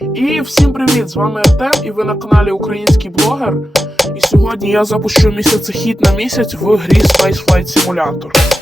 І всім привіт! З вами Артем, і ви на каналі Український блогер. І сьогодні я запущу місяцехід на місяць в грі Space Flight Simulator.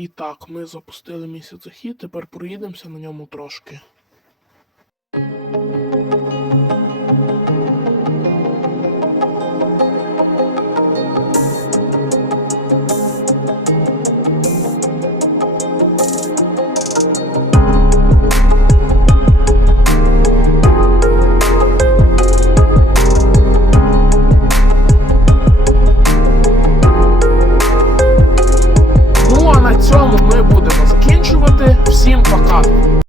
І так, ми запустили місяцехід, тепер проїдемося на ньому трошки. цьому ми будемо закінчувати. Всім пока!